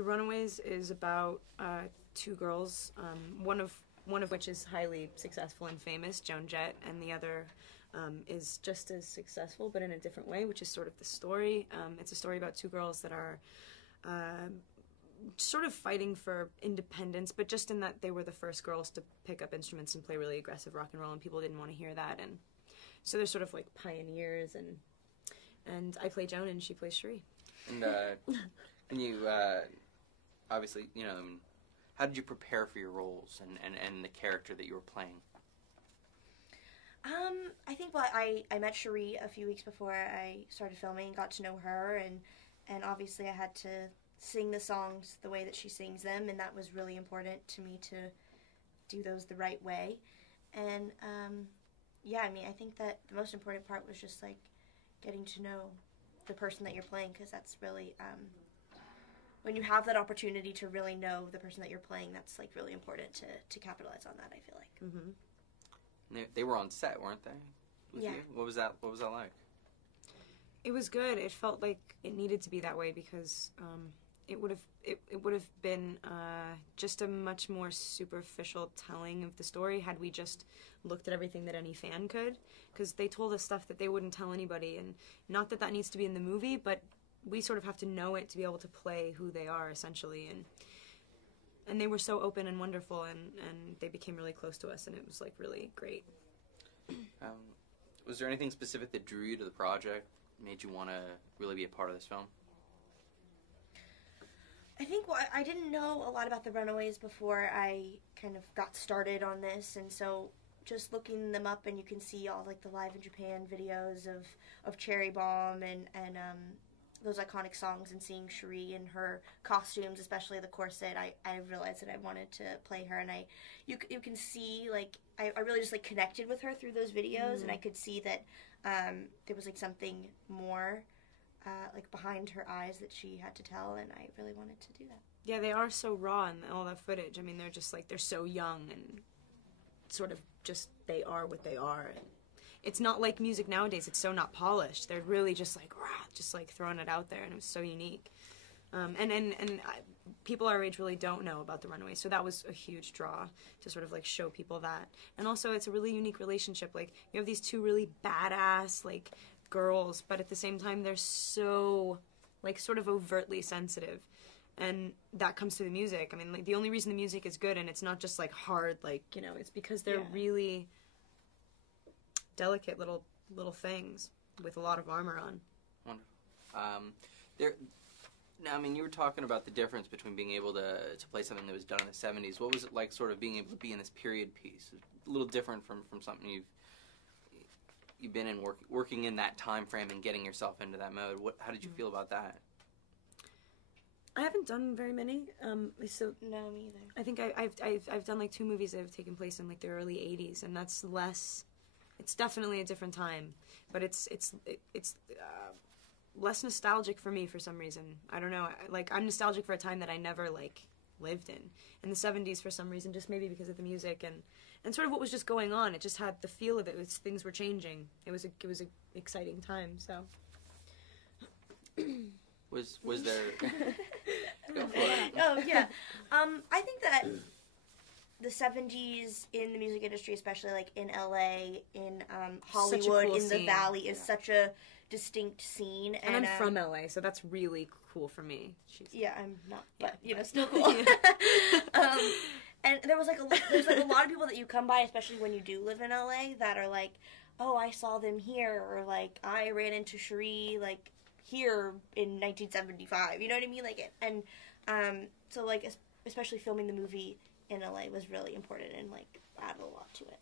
The Runaways is about two girls, one of which is highly successful and famous, Joan Jett, and the other is just as successful but in a different way, which is sort of the story. It's a story about two girls that are sort of fighting for independence, but just in that they were the first girls to pick up instruments and play really aggressive rock and roll, and people didn't want to hear that, and so they're sort of like pioneers, and I play Joan and she plays Cherie. And you, obviously, you know, how did you prepare for your roles and the character that you were playing? I think, well, I met Cherie a few weeks before I started filming and got to know her, and obviously I had to sing the songs the way that she sings them, and that was really important to me to do those the right way. And, yeah, I mean, I think that the most important part was just, like, getting to know the person that you're playing, because that's really, when you have that opportunity to really know the person that you're playing, that's, like, really important to capitalize on that, I feel like. Mm-hmm. They were on set, weren't they? With yeah. You? What was that like? It was good. It felt like it needed to be that way because it would have been just a much more superficial telling of the story had we just looked at everything that any fan could, because they told us stuff that they wouldn't tell anybody, and not that that needs to be in the movie, but we sort of have to know it to be able to play who they are, essentially, and they were so open and wonderful, and they became really close to us, and it was like really great. Was there anything specific that drew you to the project, made you want to really be a part of this film? I think I didn't know a lot about the Runaways before I kind of got started on this, and so just looking them up, and you can see all like the Live in Japan videos of Cherry Bomb and those iconic songs, and seeing Cherie in her costumes, especially the corset, I realized that I wanted to play her, and you can see, like, I really just, like, connected with her through those videos, and I could see that there was, like, something more, like, behind her eyes that she had to tell, and I really wanted to do that. Yeah, they are so raw in all that footage. I mean, they're just, like, they're so young, and sort of just, they are what they are, and it's not like music nowadays. It's so not polished. They're really just like, rah, just like throwing it out there, and it was so unique. People our age really don't know about the Runaways, so that was a huge draw to sort of like show people that. And also, it's a really unique relationship. Like, you have these two really badass like girls, but at the same time, they're so like sort of overtly sensitive, and that comes through the music. I mean, like, the only reason the music is good, and it's not just like hard, like, you know, it's because they're really delicate little things with a lot of armor on. Wonderful. Now, I mean, you were talking about the difference between being able to play something that was done in the 70s. What was it like, sort of being able to be in this period piece? A little different from something you've been in, working in that time frame and getting yourself into that mode. How did you feel about that? I haven't done very many. So no, me either. I think I've done like 2 movies that have taken place in like the early 80s, and that's less. It's definitely a different time, but it's less nostalgic for me for some reason. I don't know. Like, I'm nostalgic for a time that I never like lived in the 70s for some reason, just maybe because of the music and sort of what was just going on. It just had the feel of it. Things were changing. It was a exciting time. So was there? Go for it. Oh yeah. I think that the 70s in the music industry, especially like in LA, in Hollywood, cool in the Valley, is such a distinct scene. And I'm from LA, so that's really cool for me. Yeah, I'm not, but you know, still cool. And there's like a lot of people that you come by, especially when you do live in LA, that are like, oh, I saw them here, or like I ran into Cherie like here in 1975. You know what I mean? Like, and so like especially filming the movie in LA was really important and like added a lot to it.